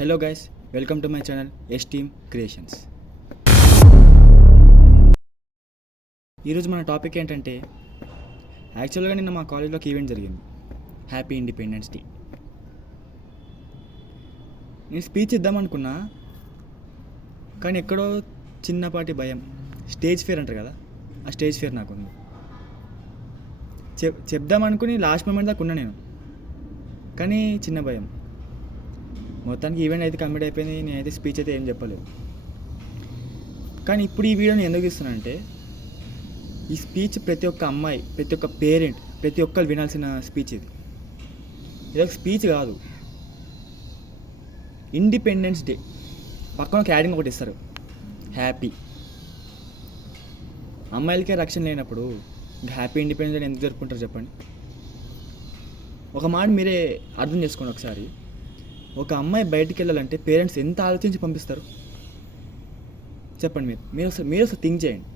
Hello guys, welcome to my channel esteem creations. ఈరోజు మన topic ఏంటంటే, యాక్చువల్గా నిన్న మా కాలేజ్లో ఒక ఈవెంట్ జరిగింది, హ్యాపీ ఇండిపెండెన్స్ డే. నేను స్పీచ్ ఇద్దామనుకున్నా, కానీ ఎక్కడో చిన్నపాటి భయం. స్టేజ్ ఫియర్ అంటారు కదా, ఆ స్టేజ్ ఫియర్ నాకు ఉంది. చెప్దామనుకుని లాస్ట్ మూమెంట్ దాకా ఉన్నా నేను, కానీ చిన్న భయం. మొత్తానికి ఈవెంట్ అయితే కంప్లీట్ అయిపోయింది. నేనైతే స్పీచ్ అయితే ఏం చెప్పలేదు. కానీ ఇప్పుడు ఈ వీడియోని ఎందుకు ఇస్తున్నానంటే, ఈ స్పీచ్ ప్రతి ఒక్క అమ్మాయి, ప్రతి ఒక్క పేరెంట్, ప్రతి ఒక్కరు వినాల్సిన స్పీచ్ ఇది. ఇదొక స్పీచ్ కాదు, ఇండిపెండెన్స్ డే పక్కన ఒక యాడింగ్ ఒకటి ఇస్తారు, హ్యాపీ. అమ్మాయిలకే రక్షణ లేనప్పుడు ఇంకా హ్యాపీ ఇండిపెండెన్స్ డే ఎందుకు జరుపుకుంటారు చెప్పండి. ఒక మాట మీరే అర్థం చేసుకోండి ఒకసారి. ఒక అమ్మాయి బయటికి వెళ్ళాలంటే పేరెంట్స్ ఎంత ఆలోచించి పంపిస్తారు చెప్పండి. మీరు ఒకసారి థింక్ చేయండి.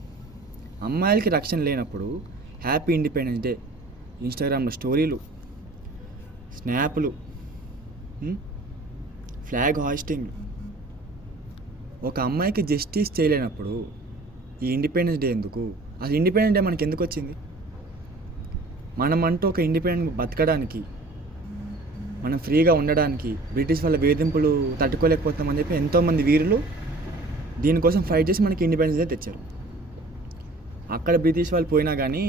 అమ్మాయిలకి రక్షణ లేనప్పుడు హ్యాపీ ఇండిపెండెన్స్ డే ఇన్స్టాగ్రామ్లో స్టోరీలు, స్నాప్లు, ఫ్లాగ్ హాయిస్టింగ్లు. ఒక అమ్మాయికి జస్టిస్ చేయలేనప్పుడు ఈ ఇండిపెండెన్స్ డే ఎందుకు? అది ఇండిపెండెన్స్ డే మనకి ఎందుకు వచ్చింది? మనమంటూ ఒక ఇండిపెండెంట్ బతకడానికి, మనం ఫ్రీగా ఉండడానికి, బ్రిటిష్ వాళ్ళ వేధింపులు తట్టుకోలేకపోతామని చెప్పి ఎంతోమంది వీరులు దీనికోసం ఫైట్ చేసి మనకి ఇండిపెండెన్స్ డే తెచ్చారు. అక్కడ బ్రిటిష్ వాళ్ళు పోయినా కానీ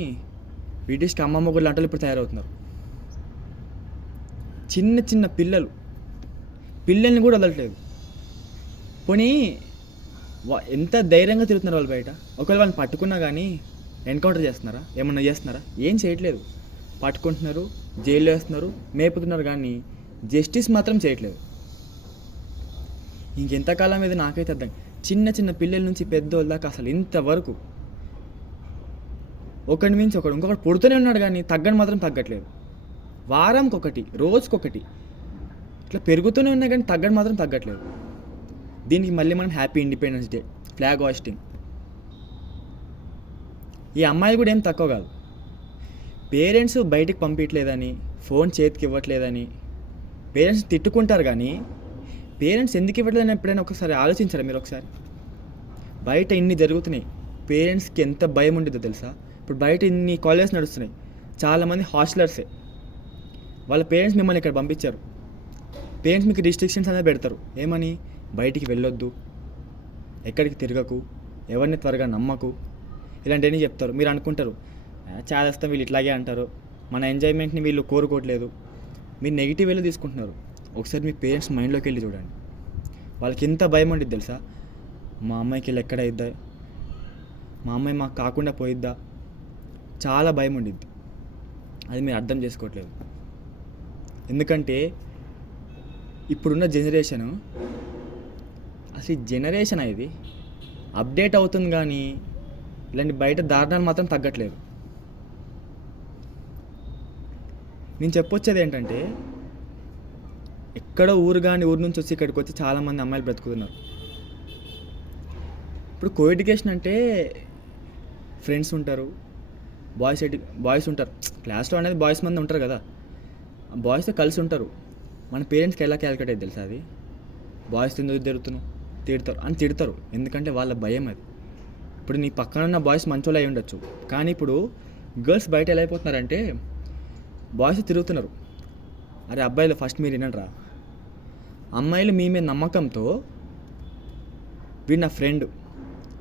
బ్రిటిష్కి అమ్మ మొగుళ్ళు అంటలు ఇప్పుడు తయారవుతున్నారు. చిన్న చిన్న పిల్లల్ని కూడా వదలట్లేదు. పోనీ ఎంత ధైర్యంగా తిరుగుతున్నారు వాళ్ళు బయట. ఒకవేళ వాళ్ళని పట్టుకున్నా కానీ ఎన్కౌంటర్ చేస్తున్నారా? ఏమన్నా చేస్తున్నారా? ఏం చేయట్లేదు. పట్టుకుంటున్నారు, జైల్లో వేస్తున్నారు, మేపుతున్నారు, కానీ జస్టిస్ మాత్రం చేయట్లేదు. ఇంకెంతకాలం మీద నాకైతే అర్థం. చిన్న చిన్న పిల్లల నుంచి పెద్దోళ్ళ దాకా అసలు ఇంతవరకు ఒకటి మించి ఒకటి, ఇంకొకటి పుడుతూనే ఉన్నాడు, కానీ తగ్గని మాత్రం తగ్గట్లేదు. వారంకొకటి, రోజుకొకటి ఇట్లా పెరుగుతూనే ఉన్నాయి, కానీ తగ్గని మాత్రం తగ్గట్లేదు. దీనికి మళ్ళీ మనం happy independence day, flag hoisting. ఈ అమ్మాయి కూడా ఏం తక్కువ కాదు. పేరెంట్స్ బయటికి పంపించట్లేదని, ఫోన్ చేతికి ఇవ్వట్లేదని పేరెంట్స్ తిట్టుకుంటారు, కానీ పేరెంట్స్ ఎందుకు ఇవ్వట్లేదని ఎప్పుడైనా ఒకసారి ఆలోచించారా మీరు? ఒకసారి బయట ఇన్ని జరుగుతున్నాయి, పేరెంట్స్కి ఎంత భయం ఉండేదో తెలుసా? ఇప్పుడు బయట ఇన్ని కాలేజెస్ నడుస్తున్నాయి, చాలామంది హాస్టలర్సే. వాళ్ళ పేరెంట్స్ మిమ్మల్ని ఇక్కడ పంపించారు. పేరెంట్స్ మీకు రిస్ట్రిక్షన్స్ అనేది పెడతారు. ఏమని? బయటికి వెళ్ళొద్దు, ఎక్కడికి తిరగకు, ఎవరిని త్వరగా నమ్మకు, ఇలాంటివన్నీ చెప్తారు. మీరు అనుకుంటారు చాలేస్తాం, వీళ్ళు ఇట్లాగే అంటారు, మన ఎంజాయ్మెంట్ని వీళ్ళు కోరుకోవట్లేదు. మీరు నెగిటివ్ వేలో తీసుకుంటున్నారు. ఒకసారి మీ పేరెంట్స్ మైండ్లోకి వెళ్ళి చూడండి. వాళ్ళకి ఎంత భయం ఉండిద్ది తెలుసా? మా అమ్మాయికి వెళ్ళి ఎక్కడ అయిద్దా, మా అమ్మాయి మాకు కాకుండా పోయిద్దా, చాలా భయం ఉండిద్ది. అది మీరు అర్థం చేసుకోవట్లేదు. ఎందుకంటే ఇప్పుడున్న జనరేషను, అసలు ఈ జనరేషన్ ఇది అప్డేట్ అవుతుంది, కానీ ఇలాంటి బయట దారుణాలు మాత్రం తగ్గట్లేదు. నేను చెప్పొచ్చేది ఏంటంటే, ఎక్కడో ఊరు నుంచి వచ్చి ఇక్కడికి వచ్చి చాలామంది అమ్మాయిలు బ్రతుకుతున్నారు. ఇప్పుడు కో ఎడ్యుకేషన్ అంటే ఫ్రెండ్స్ ఉంటారు, బాయ్స్ ఉంటారు. క్లాస్లో అనేది బాయ్స్ మంది ఉంటారు కదా, బాయ్స్తో కలిసి ఉంటారు. మన పేరెంట్స్కి ఎలా క్యాలిక్యులేట్ అయ్యి తెలుసా? అది బాయ్స్ ఎందుకు తిరుగుతున్నావు, తిడతారు. ఎందుకంటే వాళ్ళ భయం అది. ఇప్పుడు నీ పక్కన ఉన్న బాయ్స్ మంచోళ్ళు అయి ఉండొచ్చు, కానీ ఇప్పుడు గర్ల్స్ బయట ఎలా అయిపోతున్నారంటే, బాయ్స్ తిరుగుతున్నారు. అరే అబ్బాయిలు ఫస్ట్ మీరు వినండిరా, అమ్మాయిలు మీ మీద నమ్మకంతో వీడు నా ఫ్రెండ్,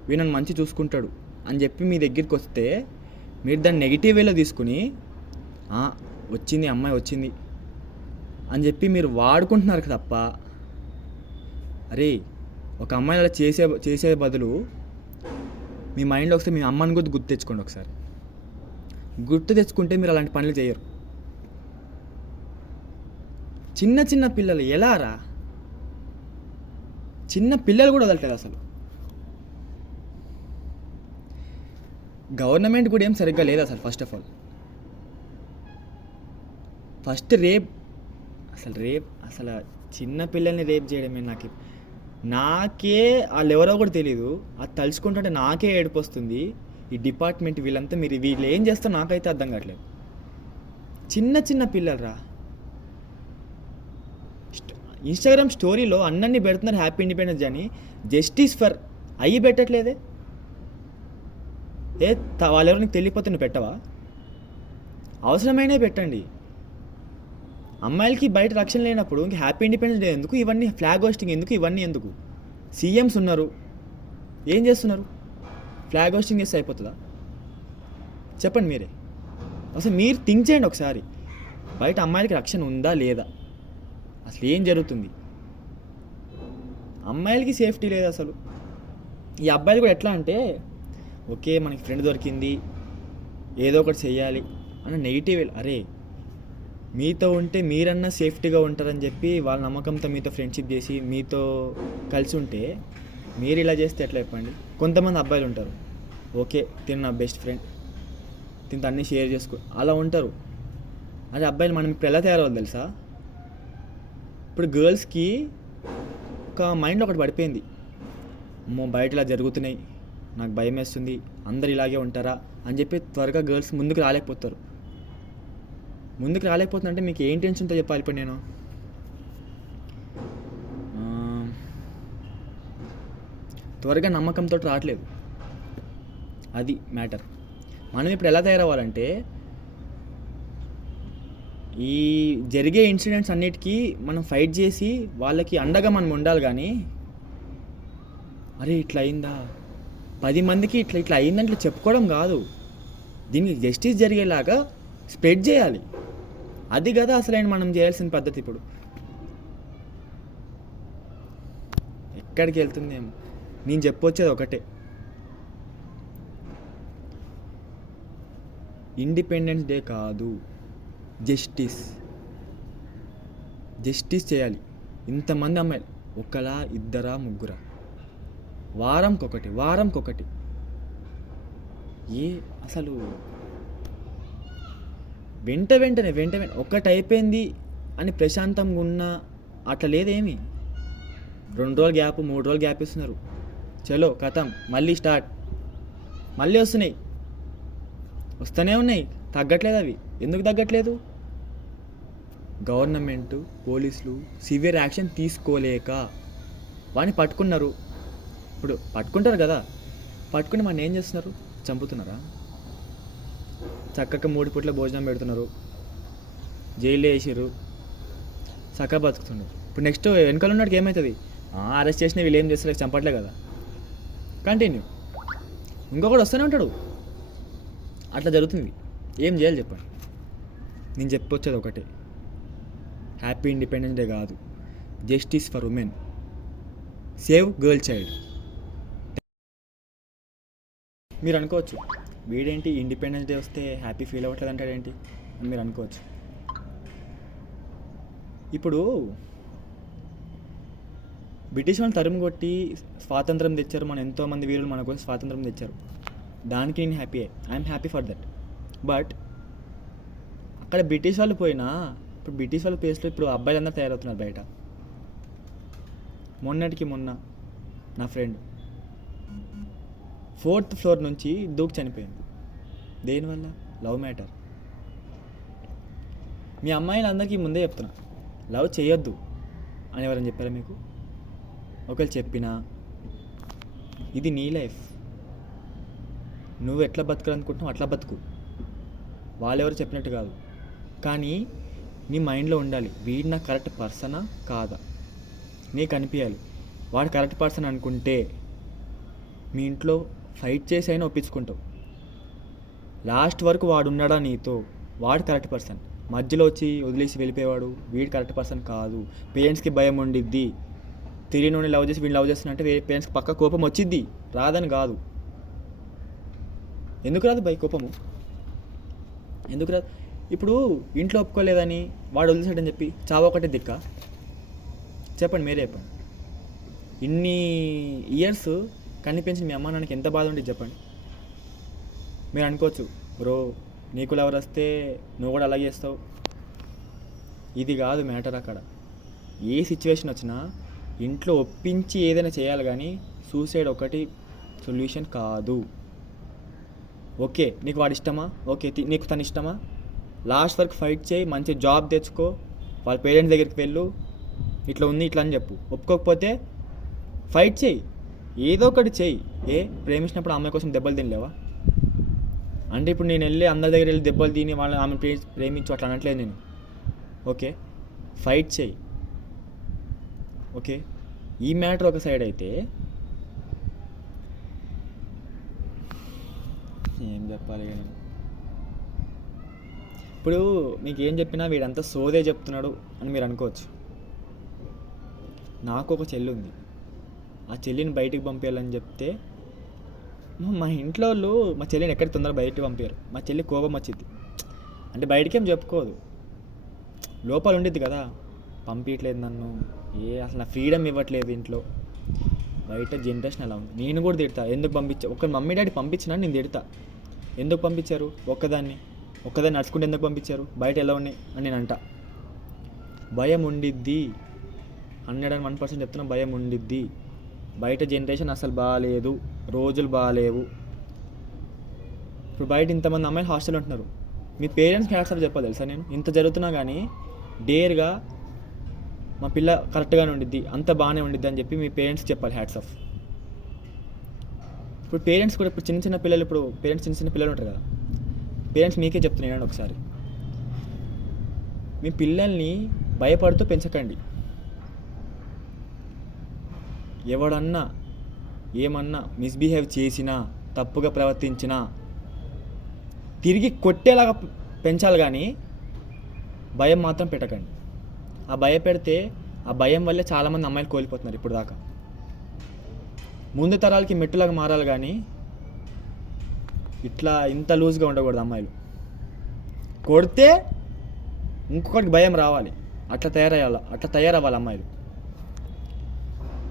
వీడు నన్ను మంచి చూసుకుంటాడు అని చెప్పి మీ దగ్గరికి వస్తే, మీరు దాన్ని నెగిటివ్ వేలో తీసుకుని వచ్చింది అమ్మాయి వచ్చింది అని చెప్పి మీరు వాడుకుంటున్నారు తప్ప, అరే ఒక అమ్మాయిని అలా చేసే బదులు మీ మైండ్లో ఒకసారి మీ అమ్మని కూడా గుర్తు తెచ్చుకోండి. ఒకసారి గుర్తు తెచ్చుకుంటే మీరు అలాంటి పనులు చేయరు. చిన్న చిన్న పిల్లలు ఎలా రా, చిన్న పిల్లలు కూడా వదలట్లేదు అసలు. గవర్నమెంట్ కూడా ఏం సరిగ్గా లేదు అసలు. ఫస్ట్ ఆఫ్ ఆల్ రేప్, అసలు చిన్న పిల్లల్ని రేప్ చేయడమే నాకే వాళ్ళు ఎవరో కూడా తెలీదు. అది తలుచుకుంటుంటే నాకే ఏడుపు వస్తుంది. ఈ డిపార్ట్మెంట్ వీళ్ళు ఏం చేస్తారో నాకైతే అర్థం కావట్లేదు. చిన్న పిల్లలు రా, ఇన్స్టాగ్రామ్ స్టోరీలో అన్నీ పెడుతున్నారు హ్యాపీ ఇండిపెండెన్స్ డే అని, జస్టిస్ ఫర్ అయ్యి పెట్టట్లేదే. వాళ్ళెవరో నీకు తెలియపోతే నువ్వు పెట్టవా? అవసరమైనా పెట్టండి. అమ్మాయిలకి బయట రక్షణ లేనప్పుడు ఇంక హ్యాపీ ఇండిపెండెన్స్ డే ఎందుకు, ఇవన్నీ ఫ్లాగ్ హోస్టింగ్ ఎందుకు, ఇవన్నీ ఎందుకు? సీఎంస్ ఉన్నారు, ఏం చేస్తున్నారు? ఫ్లాగ్ హోస్టింగ్ చేస్తే అయిపోతుందా? చెప్పండి మీరే. అసలు మీరు థింక్ చేయండి ఒకసారి, బయట అమ్మాయిలకి రక్షణ ఉందా లేదా, అసలు ఏం జరుగుతుంది? అమ్మాయిలకి సేఫ్టీ లేదు అసలు. ఈ అబ్బాయిలు కూడా ఎట్లా అంటే, ఓకే మనకి ఫ్రెండ్ దొరికింది, ఏదో ఒకటి చెయ్యాలి అన్న నెగిటివ్. అరే మీతో ఉంటే మీరన్నా సేఫ్టీగా ఉంటారని చెప్పి వాళ్ళ నమ్మకంతో మీతో ఫ్రెండ్షిప్ చేసి మీతో కలిసి ఉంటే మీరు ఇలా చేస్తే ఎట్లా చెప్పండి? కొంతమంది అబ్బాయిలు ఉంటారు, ఓకే తిను నా బెస్ట్ ఫ్రెండ్, తింత అన్నీ షేర్ చేసుకో, అలా ఉంటారు. అదే అబ్బాయిలు మనం ఇప్పుడు ఎలా తయారవ్వాలి తెలుసా? ఇప్పుడు గర్ల్స్కి ఒక మైండ్ ఒకటి పడిపోయింది, అమ్మో బయట ఇలా జరుగుతున్నాయి, నాకు భయం వేస్తుంది, అందరు ఇలాగే ఉంటారా అని చెప్పి త్వరగా గర్ల్స్ ముందుకు రాలేకపోతారు. ముందుకు రాలేకపోతుందంటే మీకు ఏం టెన్షన్తో చెప్పాలి ఇప్పుడు నేను? త్వరగా నమ్మకంతో రావట్లేదు, అది మ్యాటర్. మనం ఇప్పుడు ఎలా తయారవ్వాలంటే, ఈ జరిగే ఇన్సిడెంట్స్ అన్నిటికీ మనం ఫైట్ చేసి వాళ్ళకి అండగా మనం ఉండాలి. కానీ అరే ఇట్లా అయిందా, 10 మందికి ఇట్లా ఇట్లా అయిందని ఇట్లా చెప్పుకోవడం కాదు, దీనికి జస్టిస్ జరిగేలాగా స్ప్రెడ్ చేయాలి. అది కదా అసలైన మనం చేయాల్సిన పద్ధతి. ఇప్పుడు ఎక్కడికి వెళ్తుందేమో, నేను చెప్పొచ్చేది ఒకటే, ఇండిపెండెన్స్ డే కాదు, జస్టిస్ చేయాలి. ఇంతమంది అమ్మాయిలు, ఒకలా ఇద్దరా ముగ్గురా, వారంకొకటి అసలు వెంటనే ఒక్కటి అయిపోయింది అని ప్రశాంతంగా ఉన్న అట్లా లేదేమి. 2 రోజులు గ్యాప్, 3 రోజులు గ్యాప్ ఇస్తున్నారు, చలో కథం మళ్ళీ స్టార్ట్, మళ్ళీ వస్తూనే ఉన్నాయి, తగ్గట్లేదు. అవి ఎందుకు తగ్గట్లేదు? గవర్నమెంటు పోలీసులు సివియర్ యాక్షన్ తీసుకోలేక వాడిని పట్టుకున్నారు. ఇప్పుడు పట్టుకుంటారు కదా, పట్టుకుని మన ఏం చేస్తున్నారు? చంపుతున్నారా? చక్కగా 3 పూట్ల భోజనం పెడుతున్నారు, జైల్లో వేసారు, చక్కగా బతుకుతున్నారు. ఇప్పుడు నెక్స్ట్ వెనకాల ఉన్నట్టుకి ఏమవుతుంది? అరెస్ట్ చేసిన వీళ్ళు ఏం చేస్తారు, చంపట్లే కదా, కంటిన్యూ, ఇంకొకటి వస్తూనే ఉంటాడు. అట్లా జరుగుతుంది. ఏం చేయాలి చెప్పండి? నేను చెప్పొచ్చేది ఒకటే, హ్యాపీ ఇండిపెండెన్స్ డే కాదు, justice for women, save girl child. మీరు అనుకోవచ్చు, వీడేంటి ఇండిపెండెన్స్ డే వస్తే హ్యాపీ ఫీల్ అవ్వట్లేదు అంటాడేంటి అని మీరు అనుకోవచ్చు. ఇప్పుడు బ్రిటిష్ వాళ్ళు తరుము కొట్టి స్వాతంత్రం తెచ్చారు, మన ఎంతోమంది వీరులు మన కోసం స్వాతంత్రం తెచ్చారు, దానికి నేను I'm happy for that. But అక్కడ బ్రిటిష్ వాళ్ళు పోయినా, ఇప్పుడు బ్రిటిష్ వాళ్ళ ప్లేస్లో ఇప్పుడు అబ్బాయిలందరూ తయారవుతున్నారు బయట. మొన్నటికి మొన్న నా ఫ్రెండ్ 4th ఫ్లోర్ నుంచి దూకి చనిపోయింది. దేనివల్ల? Love matter. మీ అమ్మాయిలందరికీ ముందే చెప్తున్నా, లవ్ చేయొద్దు అని ఎవరైనా చెప్పారా మీకు? ఒకవేళ చెప్పినా, ఇది నీ లైఫ్, నువ్వు ఎట్లా బతకాలనుకుంటున్నావు అట్లా బతుకు, వాళ్ళెవరు చెప్పినట్టు కాదు. కానీ నీ మైండ్లో ఉండాలి, వీడు నా కరెక్ట్ పర్సనా కాదా, నీకు అనిపించాలి. వాడు కరెక్ట్ పర్సన్ అనుకుంటే మీ ఇంట్లో ఫైట్ చేసి అయినా ఒప్పించుకుంటావు. లాస్ట్ వరకు వాడు ఉన్నాడా నీతో, వాడు కరెక్ట్ పర్సన్. మధ్యలో వచ్చి వదిలేసి వెళ్ళిపోయేవాడు వీడు కరెక్ట్ పర్సన్ కాదు. పేరెంట్స్కి భయం ఉండిద్ది, తిరిగి నుండి లవ్ చేసి వీళ్ళు లవ్ చేస్తున్నంటే పేరెంట్స్కి పక్క కోపం వచ్చిద్ది, రాదని కాదు. ఎందుకు రాదు కోపము? ఎందుకు రాదు? ఇప్పుడు ఇంట్లో ఒప్పుకోలేదని వాడు వదిలేసాడని చెప్పి చావు ఒకటే దిక్క? చెప్పండి, మీరే చెప్పండి. ఇన్ని ఇయర్స్ కనిపించి మీ అమ్మ నాన్నకి ఎంత బాధ ఉండేది చెప్పండి. మీరు అనుకోవచ్చు, బ్రో నీకు లవర్ వస్తే నువ్వు కూడా అలాగే చేస్తావు. ఇది కాదు మ్యాటర్. అక్కడ ఏ సిచ్యువేషన్ వచ్చినా ఇంట్లో ఒప్పించి ఏదైనా చేయాలి, కానీ సూసైడ్ ఒకటి సొల్యూషన్ కాదు. ఓకే నీకు వాడు ఇష్టమా, ఓకే నీకు తను ఇష్టమా, లాస్ట్ వరకు ఫైట్ చేయి, మంచి జాబ్ తెచ్చుకో, వాళ్ళ పేరెంట్స్ దగ్గరికి వెళ్ళు, ఇట్లా ఉంది ఇట్లా అని చెప్పు. ఒప్పుకోకపోతే ఫైట్ చేయి, ఏదో ఒకటి చెయ్యి. ప్రేమించినప్పుడు అమ్మాయి కోసం దెబ్బలు తినలేవా? అంటే ఇప్పుడు నేను వెళ్ళి అందరి దగ్గర వెళ్ళి దెబ్బలు తిని వాళ్ళని ఆమె ప్రేమించు అట్లా అనట్లేదు నేను. ఓకే, ఫైట్ చేయి. ఓకే, ఈ మ్యాటర్ ఒక సైడ్ అయితే ఏం చెప్పాలి నేను ఇప్పుడు? మీకు ఏం చెప్పినా వీడంతా సోదే చెప్తున్నాడు అని మీరు అనుకోవచ్చు. నాకు ఒక చెల్లి ఉంది. ఆ చెల్లిని బయటికి పంపించాలని చెప్తే మా ఇంట్లో వాళ్ళు మా చెల్లిని ఎక్కడికి తొందరగా బయటికి పంపారు. మా చెల్లి కోపం వచ్చింది. అంటే బయటికేం చెప్పుకోదు, లోపల ఉండిద్ది కదా, పంపించట్లేదు నన్ను, అసలు నా ఫ్రీడమ్ ఇవ్వట్లేదు ఇంట్లో. బయట జనరేషన్ అలా ఉంది. నేను కూడా తిడతా, ఎందుకు పంపించా? ఒక మమ్మీ డాడీ పంపించినా నేను తిడతా, ఎందుకు పంపించారు? ఒక్కదాన్ని నడుచుకుంటే ఎందుకు పంపించారు? బయట ఎలా ఉన్నాయి అని నేను అంట. భయం ఉండిద్ది, 101% చెప్తున్నా, భయం ఉండిద్ది. బయట జనరేషన్ అసలు బాగాలేదు, రోజులు బాగాలేవు. ఇప్పుడు బయట ఇంతమంది అమ్మాయిలు హాస్టల్ ఉంటున్నారు. మీ పేరెంట్స్కి హ్యాట్సాప్ చెప్పాలి తెలుసా నేను? ఇంత జరుగుతున్నా కానీ డేర్గా మా పిల్ల కరెక్ట్గానే ఉండిద్ది, అంత బాగానే ఉండిద్ది అని చెప్పి మీ పేరెంట్స్కి చెప్పాలి హ్యాట్సాప్. ఇప్పుడు పేరెంట్స్ కూడా ఇప్పుడు చిన్న చిన్న పిల్లలు ఉంటారు కదా, పేరెంట్స్ మీకే చెప్తున్నాను ఒకసారి, మీ పిల్లల్ని భయపడుతూ పెంచకండి. ఎవడన్నా ఏమన్నా మిస్బిహేవ్ చేసినా, తప్పుగా ప్రవర్తించినా తిరిగి కొట్టేలాగా పెంచాలి కానీ భయం మాత్రం పెట్టకండి. ఆ భయపెడితే ఆ భయం వల్లే చాలామంది అమ్మాయిలు కోల్పోతున్నారు ఇప్పుడు దాకా. ముందు తరాలకి మెట్టులాగా మారాలి కానీ ఇట్లా ఇంత లూజ్గా ఉండకూడదు. అమ్మాయిలు కొడితే ఇంకొకటికి భయం రావాలి, అట్లా తయారవ్వాలి అమ్మాయిలు.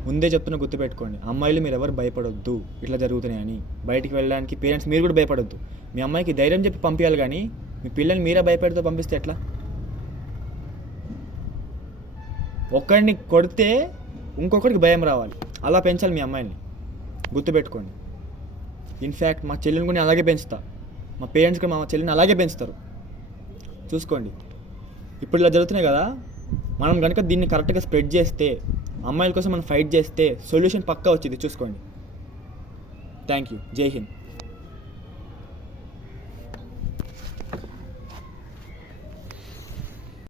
ముందే చెప్తున్నా, గుర్తుపెట్టుకోండి, అమ్మాయిలు మీరు ఎవరు భయపడొద్దు ఇట్లా జరుగుతున్నాయని. బయటికి వెళ్ళడానికి పేరెంట్స్ మీరు కూడా భయపడొద్దు. మీ అమ్మాయికి ధైర్యం చెప్పి పంపించాలి కానీ మీ పిల్లల్ని మీరే భయపెడుతూ పంపిస్తే ఎట్లా? ఒక్కడిని కొడితే ఇంకొకరికి భయం రావాలి, అలా పెంచాలి మీ అమ్మాయిని, గుర్తుపెట్టుకోండి. ఇన్ఫ్యాక్ట్ మా చెల్లిని కూడా అలాగే పెంచుతా, మా పేరెంట్స్ కూడా మా చెల్లిని అలాగే పెంచుతారు. చూసుకోండి, ఇప్పుడు ఇలా జరుగుతున్నాయి కదా, మనం కనుక దీన్ని కరెక్ట్గా స్ప్రెడ్ చేస్తే, అమ్మాయిల కోసం మనం ఫైట్ చేస్తే సొల్యూషన్ పక్కా వచ్చింది. చూసుకోండి. Thank you. జై హింద్.